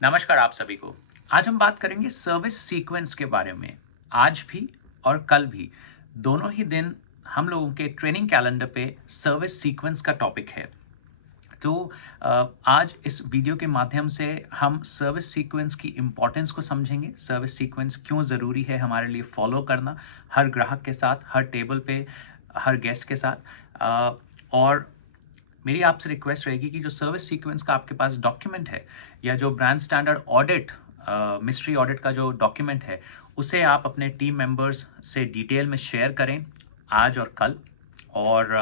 नमस्कार आप सभी को। आज हम बात करेंगे सर्विस सीक्वेंस के बारे में। आज भी और कल भी दोनों ही दिन हम लोगों के ट्रेनिंग कैलेंडर पे सर्विस सीक्वेंस का टॉपिक है। तो आज इस वीडियो के माध्यम से हम सर्विस सीक्वेंस की इम्पोर्टेंस को समझेंगे। सर्विस सीक्वेंस क्यों ज़रूरी है हमारे लिए फॉलो करना, हर ग्राहक के साथ, हर टेबल पे, हर गेस्ट के साथ। और मेरी आपसे रिक्वेस्ट रहेगी कि जो सर्विस सीक्वेंस का आपके पास डॉक्यूमेंट है या जो brand standard audit, mystery audit का जो डॉक्यूमेंट है, उसे आप अपने टीम मेंबर्स से डिटेल में शेयर करें आज और कल और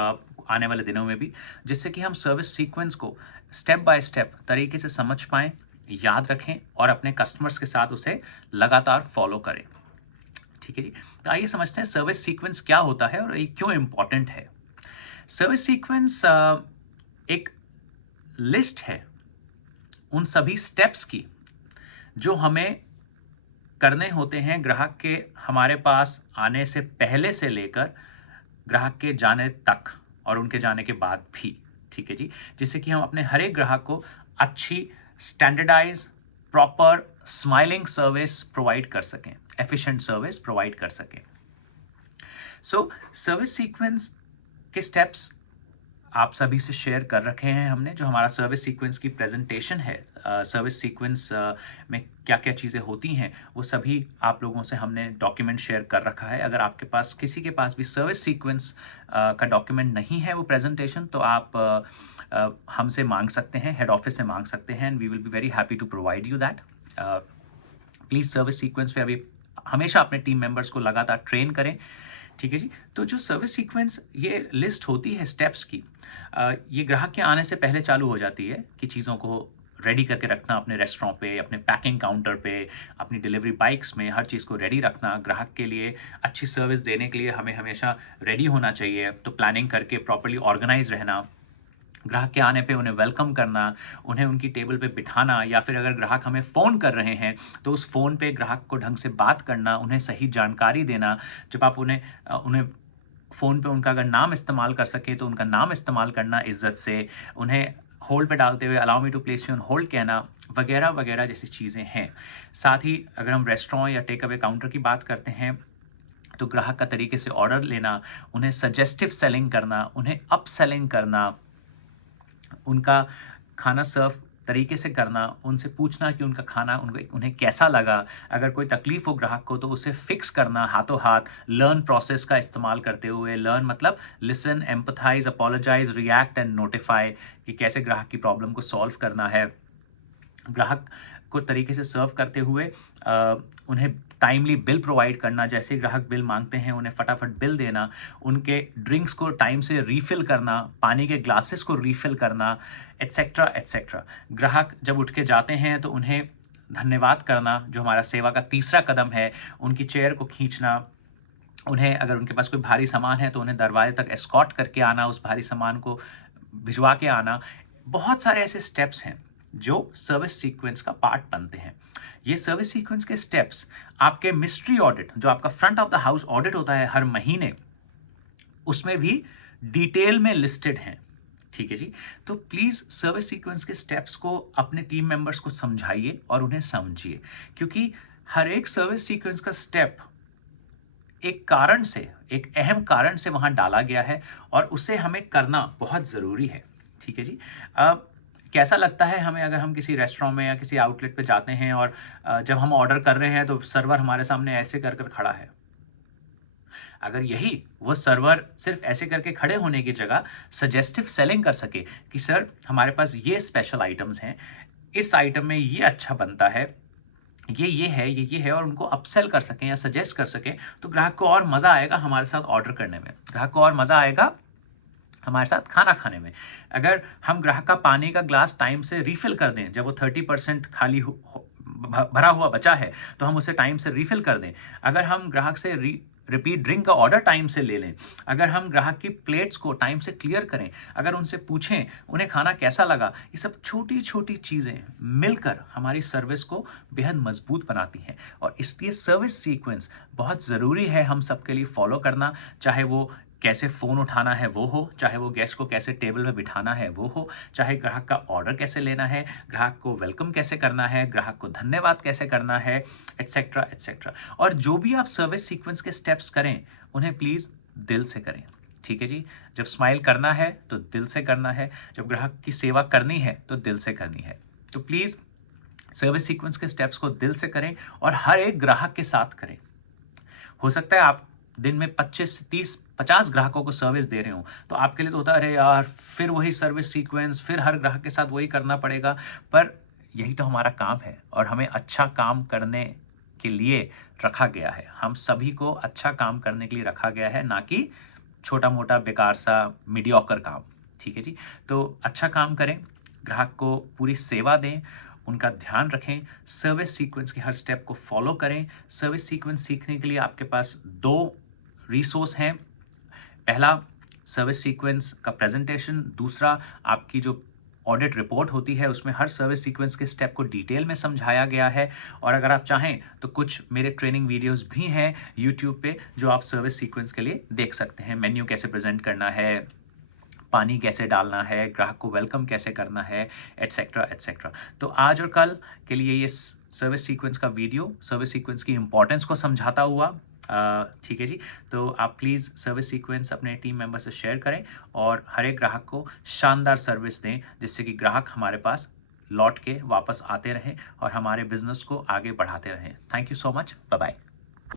आने वाले दिनों में भी, जिससे कि हम सर्विस सीक्वेंस को स्टेप बाय स्टेप तरीके से समझ पाएँ, याद रखें और अपने कस्टमर्स के साथ उसे लगातार फॉलो करें। ठीक है जी। तो आइए समझते हैं सर्विस सीक्वेंस क्या होता है और ये क्यों इम्पॉर्टेंट है। सर्विस सीक्वेंस एक लिस्ट है उन सभी स्टेप्स की जो हमें करने होते हैं ग्राहक के हमारे पास आने से पहले से लेकर ग्राहक के जाने तक और उनके जाने के बाद भी। ठीक है जी। जिससे कि हम अपने हर एक ग्राहक को अच्छी, standardise, proper, smiling service provide कर सकें, एफिशिएंट सर्विस प्रोवाइड कर सकें। सो सर्विस सीक्वेंस के स्टेप्स आप सभी से शेयर कर रखे हैं हमने। जो हमारा सर्विस सीक्वेंस की प्रेजेंटेशन है, सर्विस सीक्वेंस में क्या क्या चीज़ें होती हैं, वो सभी आप लोगों से हमने डॉक्यूमेंट शेयर कर रखा है। अगर आपके पास किसी के पास भी सर्विस सीक्वेंस का डॉक्यूमेंट नहीं है, वो प्रेजेंटेशन, तो आप हमसे मांग सकते हैं, हेड ऑफिस से मांग सकते हैं, and we will be very happy to provide you that. Please service sequence पे अभी हमेशा अपने टीम मेंबर्स को लगातार ट्रेन करें। ठीक है जी। तो जो सर्विस सीक्वेंस ये लिस्ट होती है स्टेप्स की, ये ग्राहक के आने से पहले चालू हो जाती है कि चीज़ों को रेडी करके रखना अपने रेस्टोरेंट पे, अपने पैकिंग काउंटर पे, अपनी डिलीवरी बाइक्स में, हर चीज़ को रेडी रखना। ग्राहक के लिए अच्छी सर्विस देने के लिए हमें हमेशा रेडी होना चाहिए, तो प्लानिंग करके प्रॉपर्ली ऑर्गेनाइज रहना, ग्राहक के आने पे उन्हें वेलकम करना, उन्हें उनकी टेबल पे बिठाना, या फिर अगर ग्राहक हमें फ़ोन कर रहे हैं तो उस फ़ोन पे ग्राहक को ढंग से बात करना, उन्हें सही जानकारी देना। जब आप उन्हें फ़ोन पे उनका अगर नाम इस्तेमाल कर सकें तो उनका नाम इस्तेमाल करना इज़्ज़त से, उन्हें होल्ड पे डालते हुए allow me to place you on hold कहना, वगैरह वगैरह जैसी चीज़ें हैं। साथ ही अगर हम रेस्टोरेंट या टेक अवे काउंटर की बात करते हैं तो ग्राहक का तरीके से ऑर्डर लेना, उन्हें सजेस्टिव सेलिंग करना, उन्हें अप सेलिंग करना, उनका खाना सर्व तरीके से करना, उनसे पूछना कि उनका खाना उन्हें कैसा लगा, अगर कोई तकलीफ़ हो ग्राहक को तो उसे फिक्स करना हाथों हाथ, लर्न प्रोसेस का इस्तेमाल करते हुए। लर्न मतलब listen, empathise, apologise, react and notify, कि कैसे ग्राहक की प्रॉब्लम को सॉल्व करना है। ग्राहक को तरीके से सर्व करते हुए उन्हें टाइमली बिल प्रोवाइड करना, जैसे ग्राहक बिल मांगते हैं उन्हें फटाफट बिल देना, उनके ड्रिंक्स को टाइम से रीफ़िल करना, पानी के ग्लासेस को रीफ़िल करना, एट्सेट्रा एट्सेट्रा। ग्राहक जब उठ के जाते हैं तो उन्हें धन्यवाद करना, जो हमारा सेवा का तीसरा कदम है। उनकी चेयर को खींचना, उन्हें अगर उनके पास कोई भारी सामान है तो उन्हें दरवाजे तक एस्कॉर्ट करके आना, उस भारी सामान को भिजवा के आना। बहुत सारे ऐसे स्टेप्स हैं जो सर्विस सीक्वेंस का पार्ट बनते हैं। ये सर्विस सीक्वेंस के स्टेप्स आपके मिस्ट्री ऑडिट, जो आपका front of the house audit होता है हर महीने, उसमें भी डिटेल में लिस्टेड हैं। ठीक है जी। तो प्लीज़ सर्विस सीक्वेंस के स्टेप्स को अपने टीम मेंबर्स को समझाइए और उन्हें समझिए, क्योंकि हर एक सर्विस सीक्वेंस का स्टेप एक कारण से, एक अहम कारण से वहाँ डाला गया है और उसे हमें करना बहुत ज़रूरी है। ठीक है जी। अब कैसा लगता है हमें अगर हम किसी रेस्टोरेंट में या किसी आउटलेट पे जाते हैं और जब हम ऑर्डर कर रहे हैं तो सर्वर हमारे सामने ऐसे कर कर खड़ा है। अगर यही वो सर्वर सिर्फ ऐसे करके खड़े होने की जगह सजेस्टिव सेलिंग कर सके कि सर हमारे पास ये स्पेशल आइटम्स हैं, इस आइटम में ये अच्छा बनता है, ये है, ये है, और उनको अपसेल कर सकें या सजेस्ट कर सकें, तो ग्राहक को और मज़ा आएगा हमारे साथ ऑर्डर करने में, ग्राहक को और मज़ा आएगा हमारे साथ खाना खाने में। अगर हम ग्राहक का पानी का ग्लास टाइम से रिफ़िल कर दें, जब वो 30% खाली भरा हुआ बचा है तो हम उसे टाइम से रिफ़िल कर दें। अगर हम ग्राहक से रिपीट ड्रिंक का ऑर्डर टाइम से ले लें, अगर हम ग्राहक की प्लेट्स को टाइम से क्लियर करें, अगर उनसे पूछें उन्हें खाना कैसा लगा, ये सब छोटी छोटी चीज़ें मिलकर हमारी सर्विस को बेहद मजबूत बनाती हैं। और इसलिए सर्विस सीक्वेंस बहुत ज़रूरी है हम सबके लिए फॉलो करना, चाहे वो कैसे फ़ोन उठाना है वो हो, चाहे वो गेस्ट को कैसे टेबल पे बिठाना है वो हो, चाहे ग्राहक का ऑर्डर कैसे लेना है, ग्राहक को वेलकम कैसे करना है, ग्राहक को धन्यवाद कैसे करना है, एटसेट्रा एटसेट्रा। और जो भी आप सर्विस सीक्वेंस के स्टेप्स करें, उन्हें प्लीज़ दिल से करें। ठीक है जी। जब स्माइल करना है तो दिल से करना है, जब ग्राहक की सेवा करनी है तो दिल से करनी है। तो प्लीज़ सर्विस सीक्वेंस के स्टेप्स को दिल से करें और हर एक ग्राहक के साथ करें। हो सकता है आप दिन में 25 से 30 50 ग्राहकों को सर्विस दे रहे हो, तो आपके लिए तो होता है अरे यार फिर वही सर्विस सीक्वेंस, फिर हर ग्राहक के साथ वही करना पड़ेगा। पर यही तो हमारा काम है और हमें अच्छा काम करने के लिए रखा गया है। हम सभी को अच्छा काम करने के लिए रखा गया है, ना कि छोटा मोटा बेकार सा मीडियोकर काम। ठीक है जी। तो अच्छा काम करें, ग्राहक को पूरी सेवा दें, उनका ध्यान रखें, सर्विस सीक्वेंस के हर स्टेप को फॉलो करें। सर्विस सीक्वेंस सीखने के लिए आपके पास 2 रिसोर्स हैं। पहला सर्विस सीक्वेंस का प्रेजेंटेशन, दूसरा आपकी जो ऑडिट रिपोर्ट होती है उसमें हर सर्विस सीक्वेंस के स्टेप को डिटेल में समझाया गया है। और अगर आप चाहें तो कुछ मेरे ट्रेनिंग वीडियोस भी हैं यूट्यूब पे जो आप सर्विस सीक्वेंस के लिए देख सकते हैं। मेन्यू कैसे प्रेजेंट करना है, पानी कैसे डालना है, ग्राहक को वेलकम कैसे करना है, एटसेट्रा एटसेट्रा। तो आज और कल के लिए ये सर्विस सीक्वेंस का वीडियो सर्विस सीक्वेंस की इंपॉर्टेंस को समझाता हुआ। ठीक है जी। तो आप प्लीज़ सर्विस सीक्वेंस अपने टीम मेंबर से शेयर करें और हर एक ग्राहक को शानदार सर्विस दें, जिससे कि ग्राहक हमारे पास लौट के वापस आते रहें और हमारे बिजनेस को आगे बढ़ाते रहें। Thank you so much. Bye bye.